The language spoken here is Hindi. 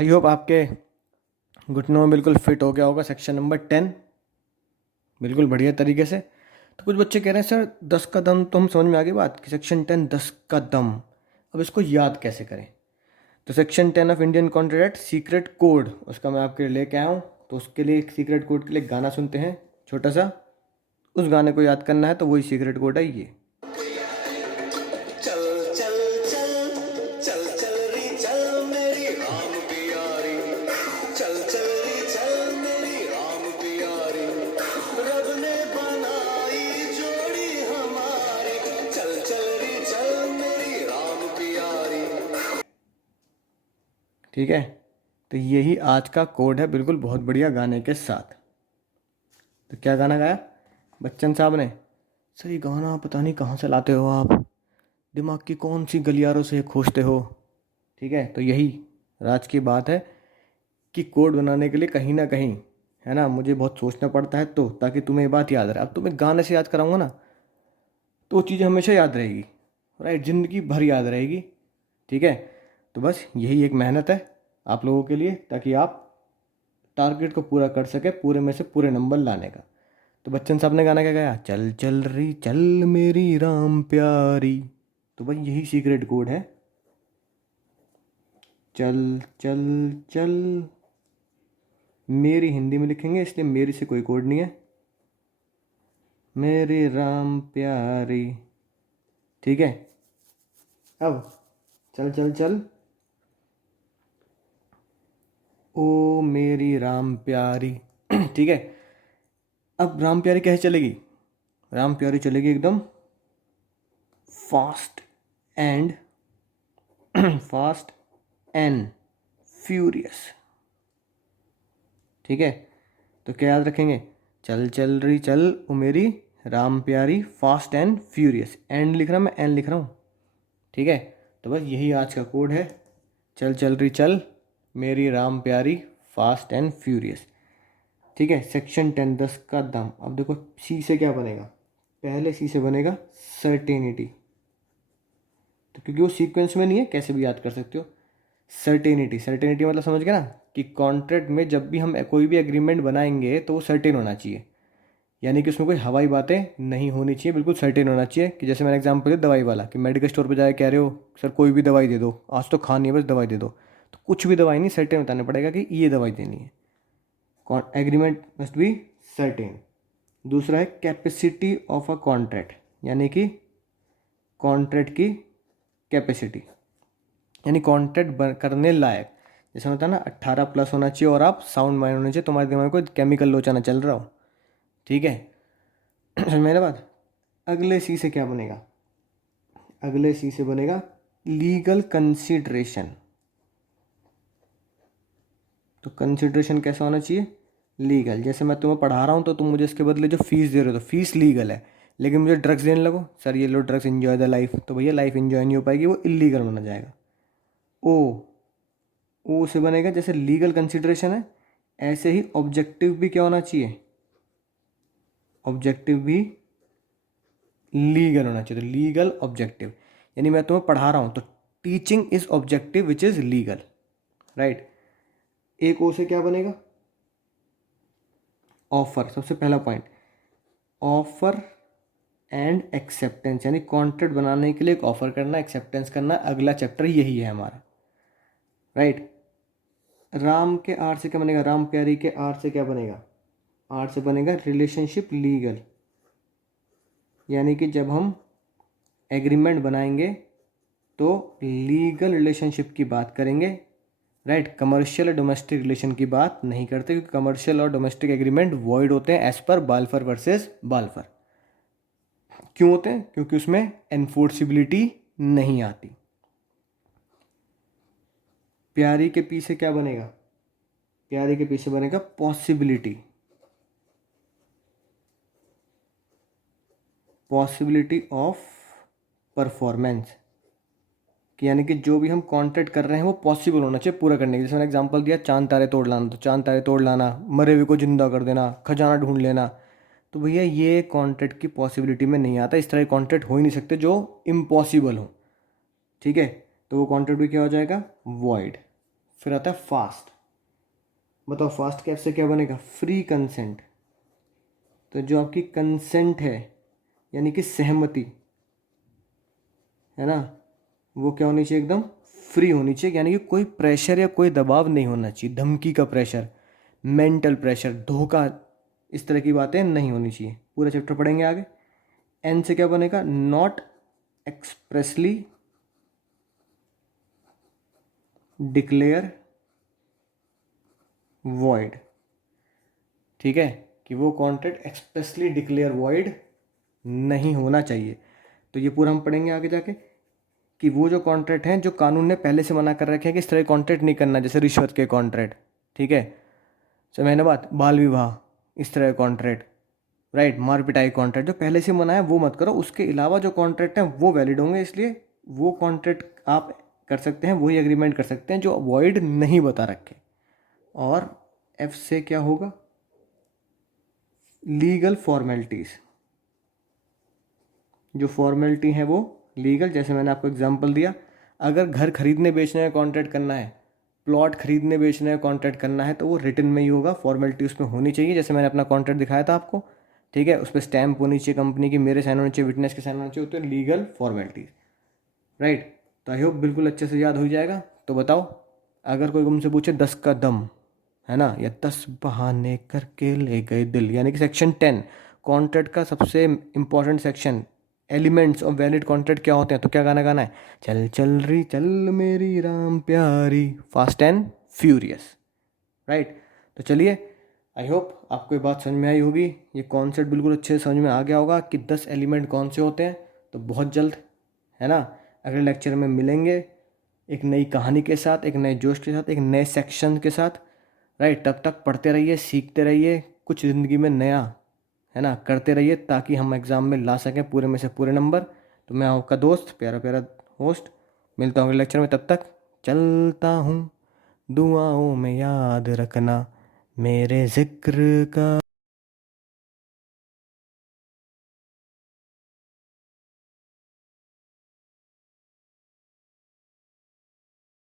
आई होप आपके घुटनों में बिल्कुल फिट हो गया होगा सेक्शन नंबर 10 बिल्कुल बढ़िया तरीके से। तो कुछ बच्चे कह रहे हैं सर 10 का दम, तो हम समझ में आ गई बात कि सेक्शन 10 10 का दम। अब इसको याद कैसे करें? तो section 10 of Indian contract secret code उसका मैं आपके लिए लेके आया हूँ। तो उसके लिए एक सीक्रेट कोड के लिए गाना सुनते हैं छोटा सा। उस गाने को याद करना है, तो वही सीक्रेट कोड है ये। चल चल चल चल चल री चल मेरी राम प्यारी, चल चल री चल मेरी राम प्यारी, रब ने बनाई जोड़ी हमारी, चल चल री चल मेरी राम प्यारी। ठीक है, तो यही आज का कोड है, बिल्कुल बहुत बढ़िया गाने के साथ। तो क्या गाना गाया बच्चन साहब ने? सर ये गाना पता नहीं कहाँ से लाते हो आप, दिमाग की कौन सी गलियारों से खोजते हो। ठीक है, तो यही राज की बात है कि कोड बनाने के लिए कहीं ना कहीं, है ना, मुझे बहुत सोचना पड़ता है, तो ताकि तुम्हें ये बात याद रहे। अब तुम्हें गाने से याद कराऊंगा ना, तो वो चीज़ हमेशा याद रहेगी, राइट, ज़िंदगी भर याद रहेगी। ठीक है, तो बस यही एक मेहनत है आप लोगों के लिए, ताकि आप टारगेट को पूरा कर सके, पूरे में से पूरे नंबर लाने का। तो बच्चन साहब ने गाना क्या गाया? चल चल रही चल मेरी राम प्यारी। तो भाई यही सीक्रेट कोड है, चल चल चल। मेरी हिंदी में लिखेंगे, इसलिए मेरी से कोई कोड नहीं है, मेरी राम प्यारी। ठीक है, अब चल चल चल ओ मेरी राम प्यारी। ठीक है, अब राम प्यारी कैसे चलेगी? राम प्यारी चलेगी एकदम fast and fast and furious. ठीक है, तो क्या याद रखेंगे? चल चल रही चल ओ मेरी राम प्यारी, फास्ट एंड फ्यूरियस। एंड लिख रहा मैं, एंड लिख रहा हूँ। ठीक है, तो बस यही आज का कोड है, चल चल रही चल मेरी राम प्यारी, फास्ट एंड फ्यूरियस। ठीक है, सेक्शन 10 10 का दम। अब देखो सी से क्या बनेगा? पहले सी से बनेगा सर्टेनिटी। तो क्योंकि वो सीक्वेंस में नहीं है, कैसे भी याद कर सकते हो। सर्टेनिटी, सर्टेनिटी मतलब समझ गए ना, कि कॉन्ट्रैक्ट में जब भी हम कोई भी एग्रीमेंट बनाएंगे तो वो सर्टेन होना चाहिए, यानी कि उसमें कोई हवाई बातें नहीं होनी चाहिए, बिल्कुल सर्टेन होना चाहिए। कि जैसे मैंने एग्जांपल दिया दवाई वाला, कि मेडिकल स्टोर पर जाके कह रहे हो सर कोई भी दवाई दे दो, आज तो खानी है बस दवाई दे दो, तो कुछ भी दवाई नहीं, सर्टेन बताना पड़ेगा कि ये दवाई देनी है। Agreement must be certain. दूसरा है कैपेसिटी ऑफ अ कॉन्ट्रैक्ट, यानी कि कॉन्ट्रैक्ट की कैपेसिटी, यानी कॉन्ट्रैक्ट करने लायक। जैसे होता है ना 18+ होना चाहिए और आप साउंड माइंड होना चाहिए, तुम्हारे दिमाग में कोई केमिकल लोचा ना चल रहा हो। ठीक है, समझ मेरे बात। अगले सी से क्या बनेगा? अगले सी से बनेगा लीगल कंसिडरेशन। तो कंसिडरेशन कैसा होना चाहिए? लीगल। जैसे मैं तुम्हें पढ़ा रहा हूँ तो तुम मुझे इसके बदले जो फीस दे रहे हो, तो फीस लीगल है, लेकिन मुझे ड्रग्स देने लगो, सर ये लो ड्रग्स, एंजॉय द लाइफ, तो भैया लाइफ एंजॉय नहीं हो पाएगी, वो इलीगल माना जाएगा। ओ, ओ से बनेगा, जैसे लीगल कंसिडरेशन है ऐसे ही ऑब्जेक्टिव भी क्या होना चाहिए? ऑब्जेक्टिव भी लीगल होना चाहिए। तो लीगल ऑब्जेक्टिव, यानी मैं तुम्हें पढ़ा रहा हूँ तो teaching is objective which is legal, right. एक ओ से क्या बनेगा? ऑफर, सबसे पहला पॉइंट, ऑफर एंड एक्सेप्टेंस, यानी कॉन्ट्रैक्ट बनाने के लिए एक ऑफर करना, एक्सेप्टेंस करना, अगला चैप्टर यही है हमारा, राइट। राम के आर से क्या बनेगा? राम प्यारी के आर से क्या बनेगा? आर से बनेगा रिलेशनशिप लीगल, यानी कि जब हम एग्रीमेंट बनाएंगे तो लीगल रिलेशनशिप की बात करेंगे, राइट। कमर्शियल और डोमेस्टिक रिलेशन की बात नहीं करते, क्योंकि कमर्शियल और डोमेस्टिक एग्रीमेंट वॉइड होते हैं एज पर बाल्फर वर्सेस बाल्फर। क्यों होते हैं? क्योंकि उसमें एनफोर्सिबिलिटी नहीं आती। प्यारी के पी से क्या बनेगा? प्यारी के पीछे बनेगा पॉसिबिलिटी, पॉसिबिलिटी ऑफ परफॉर्मेंस, कि यानी कि जो भी हम कॉन्ट्रैक्ट कर रहे हैं वो पॉसिबल होना चाहिए पूरा करने की। जैसे मैंने एग्जांपल दिया चांद तारे तोड़ लाना, तो चांद तारे तोड़ लाना, मरे हुए को जिंदा कर देना, खजाना ढूंढ लेना, तो भैया ये कॉन्ट्रैक्ट की पॉसिबिलिटी में नहीं आता। इस तरह के कॉन्ट्रैक्ट हो ही नहीं सकते जो इम्पॉसिबल हो। ठीक है, तो वो कॉन्ट्रैक्ट भी क्या हो जाएगा? वॉइड। फिर आता है फास्ट। बताओ फास्ट के एफ से क्या बनेगा? Free consent. तो जो आपकी कंसेंट है यानी कि सहमति है ना, वो क्या होनी चाहिए? एकदम फ्री होनी चाहिए, यानी कि कोई प्रेशर या कोई दबाव नहीं होना चाहिए, धमकी का प्रेशर, मेंटल प्रेशर, धोखा, इस तरह की बातें नहीं होनी चाहिए। पूरा चैप्टर पढ़ेंगे आगे। एन से क्या बनेगा? Not expressly declare void. ठीक है, कि वो कॉन्ट्रैक्ट एक्सप्रेसली डिक्लेयर वॉइड नहीं होना चाहिए। तो ये पूरा हम पढ़ेंगे आगे जाके कि वो जो कॉन्ट्रैक्ट हैं जो कानून ने पहले से मना कर रखे हैं कि इस तरह कॉन्ट्रैक्ट नहीं करना, जैसे रिश्वत के कॉन्ट्रैक्ट, ठीक है, समय ना बात, बाल विवाह, इस तरह कॉन्ट्रैक्ट, राइट, मार पिटाई कॉन्ट्रैक्ट, जो पहले से मना है वो मत करो। उसके अलावा जो कॉन्ट्रैक्ट हैं वो वैलिड होंगे, इसलिए वो कॉन्ट्रैक्ट आप कर सकते हैं, वही एग्रीमेंट कर सकते हैं जो वॉइड नहीं बता रखे। और एफ से क्या होगा? Legal formalities. जो फॉर्मेलिटी है वो लीगल, जैसे मैंने आपको एग्जांपल दिया, अगर घर खरीदने बेचने का कॉन्ट्रैक्ट करना है, प्लॉट खरीदने बेचने का कॉन्ट्रैक्ट करना है, तो वो रिटन में ही होगा, फॉर्मेलिटी उसमें होनी चाहिए, जैसे मैंने अपना कॉन्ट्रैक्ट दिखाया था आपको, ठीक है, उस पर स्टैम्प होनी चाहिए कंपनी की, मेरे साइन होने चाहिए, विटनेस के साइन होने चाहिए, तो लीगल फॉर्मेलिटीज, राइट। तो आई होप बिल्कुल अच्छे से याद हो जाएगा। तो बताओ, अगर कोई तुमसे पूछे 10 का दम है ना, या 10 बहाने करके ले गए दिल, यानी कि सेक्शन 10 कॉन्ट्रैक्ट का सबसे important section, elements of valid contract क्या होते हैं, तो क्या गाना गाना है? चल चल री चल मेरी राम प्यारी, फास्ट एंड फ्यूरियस, राइट। तो चलिए, आई होप आपको ये बात समझ में आई होगी, ये कॉन्सेप्ट बिल्कुल अच्छे से समझ में आ गया होगा कि 10 एलिमेंट कौन से होते हैं। तो बहुत जल्द, है ना, अगले लेक्चर में मिलेंगे एक नई कहानी के साथ, एक नए जोश के साथ, एक नए सेक्शन के साथ, राइट। तब तक पढ़ते रहिए, सीखते रहिए, कुछ ज़िंदगी में नया, है ना, करते रहिए, ताकि हम एग्ज़ाम में ला सकें पूरे में से पूरे नंबर। तो मैं आपका दोस्त, प्यारा प्यारा होस्ट, मिलता हूँ अगले लेक्चर में। तब तक चलता हूँ, दुआओं में याद रखना मेरे ज़िक्र का।